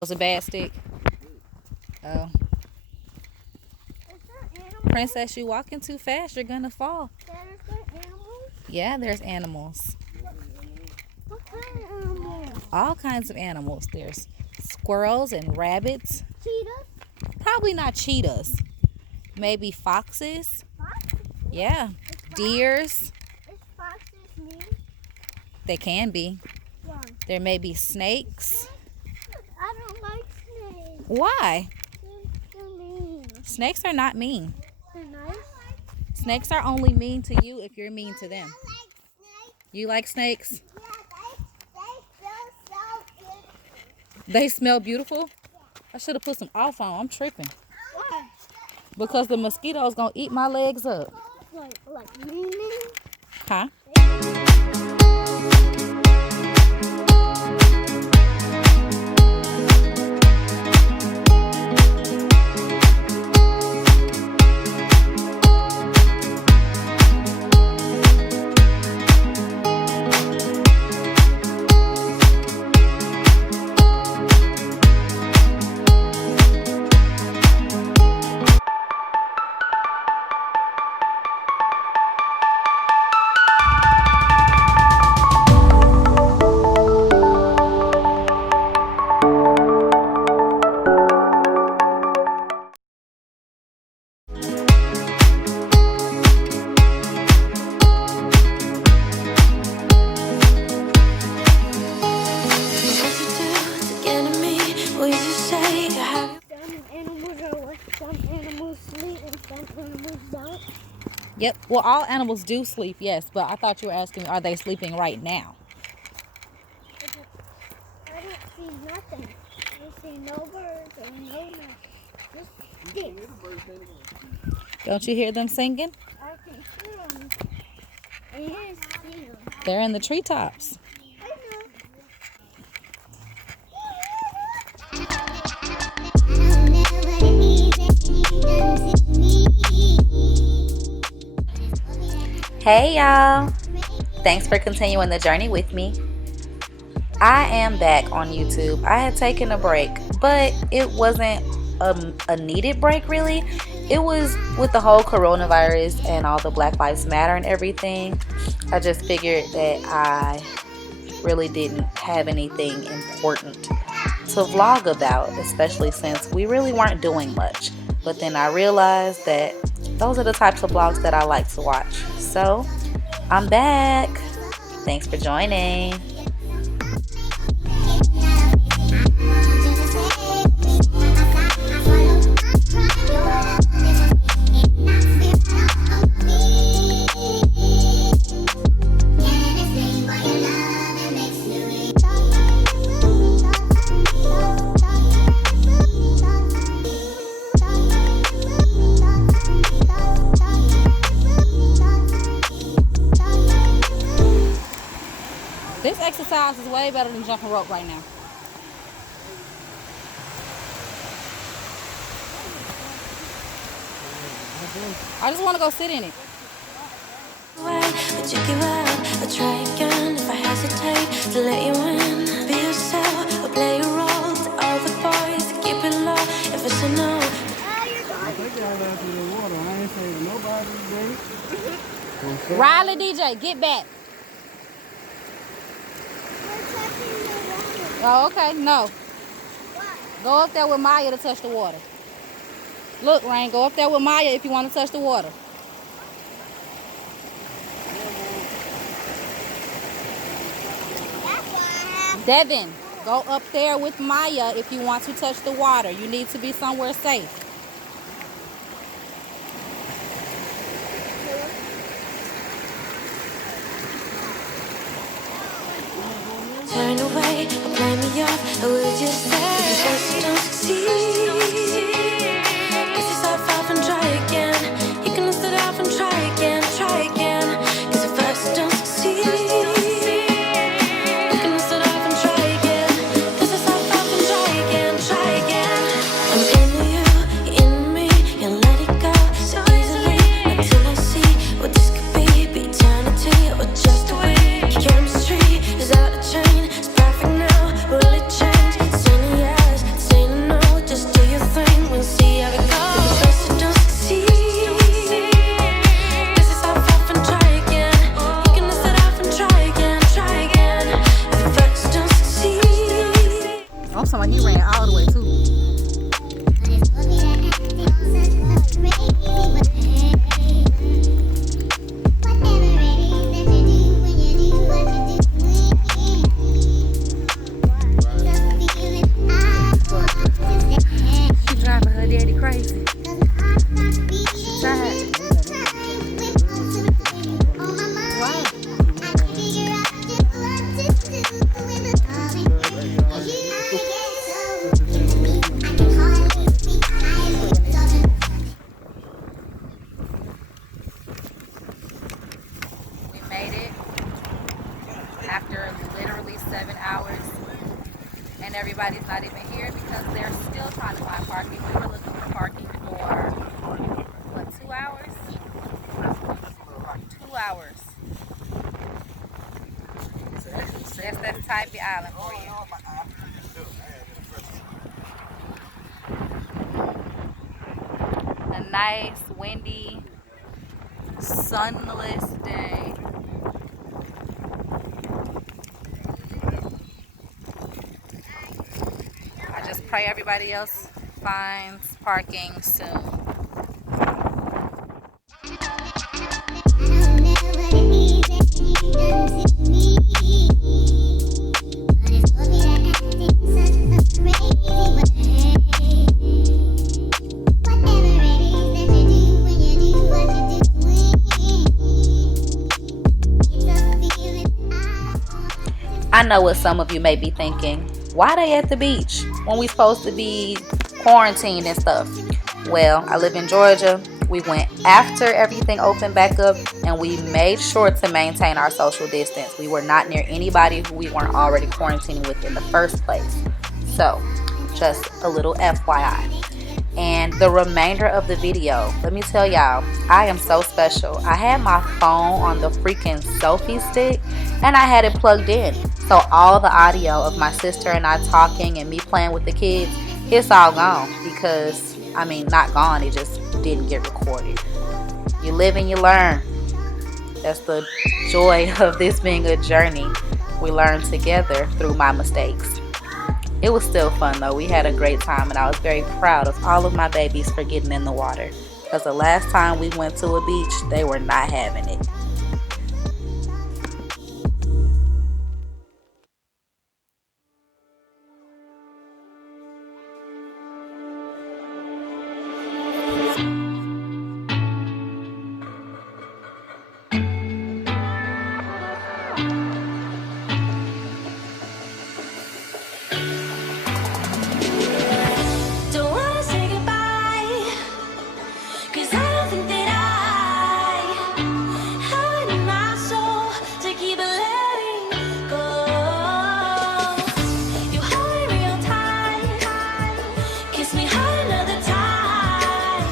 Was a bad stick. Oh. Princess, you walking too fast. You're gonna fall. Yeah, there's animals. What kind of animals? All kinds of animals. There's squirrels and rabbits. Cheetahs? Probably not cheetahs. Maybe foxes. Foxes? Yeah. Deers. Is foxes mean? They can be. Why? There may be snakes. I don't like snakes. Why? They're mean. Snakes are not mean. They're nice. Snakes are only mean to you if you're mean to them. You like snakes? Yeah, they feel so good. They smell beautiful? I should have put some off on. I'm tripping. Why? Because the mosquitoes gonna eat my legs up. Like meaning? Huh? Yep. Well, all animals do sleep, yes. But I thought you were asking, are they sleeping right now? I don't see nothing. I see no birds or no nothing. Just sticks. Don't you hear them singing? I can hear them. And see them. They're in the treetops. I know. Hey y'all. Thanks for continuing the journey with me. I am back on YouTube. I had taken a break, but it wasn't a needed break really. It was with the whole coronavirus and all the Black Lives Matter and everything. I just figured that I really didn't have anything important to vlog about, especially since we really weren't doing much. But then I realized that those are the types of vlogs that I like to watch. So I'm back. Thanks for joining. This exercise is way better than jumping rope right now. I just want to go sit in it. But you give up, I'll try again if I hesitate to let you in. Be yourself, or play a role to all the boys, keep it low if it's a no. I take it out after the water. I ain't saving nobody today. Riley DJ, get back. Oh, okay, no. Go up there with Maya to touch the water. Look, Rain, go up there with Maya if you want to touch the water. Devin, go up there with Maya if you want to touch the water. You need to be somewhere safe. Turn away, or play me off, or would you say if you just don't succeed? Cause you start off and try again. You can list it off and try again, try again. Cause if I just don't succeed, you can list it off and try again. Cause I start off and try again, try again. I'm into you, you're into me, you let it go so easily. Until I see what this could be eternity or just a week. Chemistry is out of chain, it's perfect now, will it change? Sunny eyes, talking about he ran all the way too. She driving her daddy crazy. She tired. We made it after literally 7 hours, and everybody's not even here because they're still trying to find parking. We were looking for parking for what, 2 hours? 2 hours. That's Tybee Island for you. A nice, windy, sunless day. I just pray everybody else finds parking soon. I know what some of you may be thinking. Why they at the beach when we supposed to be quarantined and stuff? Well, I live in Georgia. We went after everything opened back up, and we made sure to maintain our social distance. We were not near anybody who we weren't already quarantining with in the first place. So, just a little FYI. And the remainder of the video, let me tell y'all, I am so special. I had my phone on the freaking selfie stick, and I had it plugged in. So all the audio of my sister and I talking and me playing with the kids, it's all gone because, I mean, not gone, it just didn't get recorded. You live and you learn. That's the joy of this being a journey. We learn together through my mistakes. It was still fun though. We had a great time, and I was very proud of all of my babies for getting in the water. Because the last time we went to a beach, they were not having it. Don't wanna say goodbye, 'cause I don't think that I have it in my soul to keep letting go. You hold me real tight, kiss me hard another time.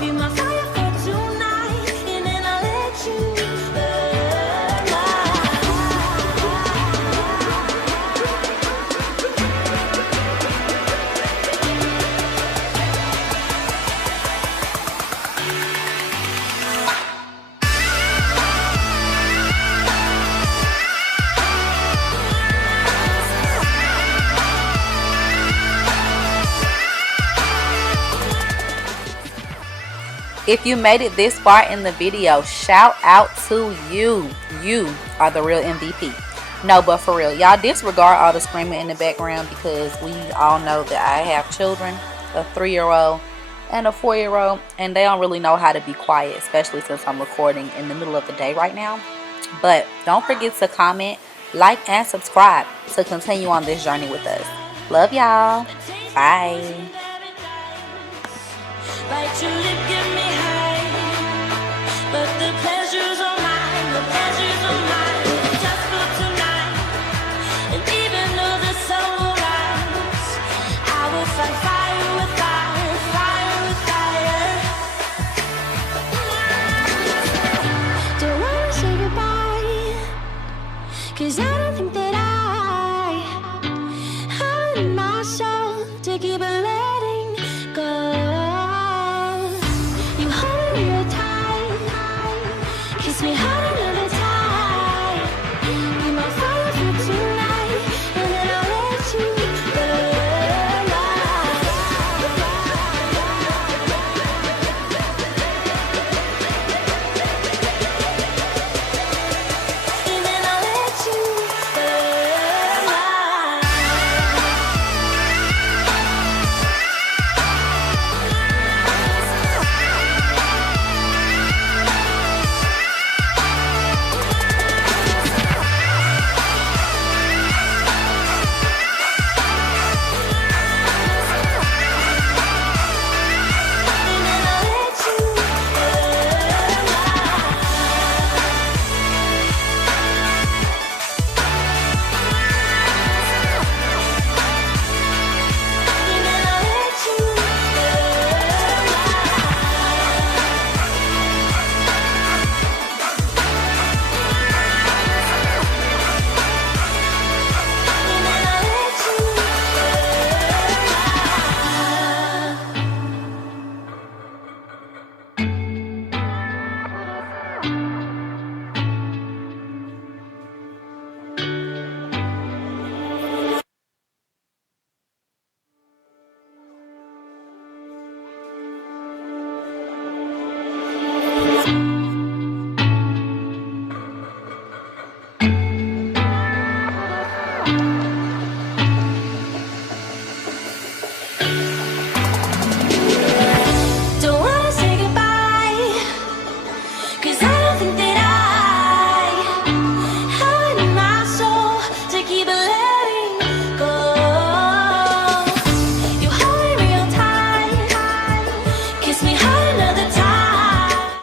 Be my fire for tonight, and then I'll let you burn my. If you made it this far in the video, shout out to you. You are the real MVP. No, but for real, y'all disregard all the screaming in the background because we all know that I have children, a 3-year-old and a 4-year-old, and they don't really know how to be quiet, especially since I'm recording in the middle of the day right now. But don't forget to comment, like, and subscribe to continue on this journey with us. Love y'all. Bye. Bite your lip, get me high, but the pleasure's all mine, the pleasure's all mine, just for tonight. And even though the sun will rise, I will fight.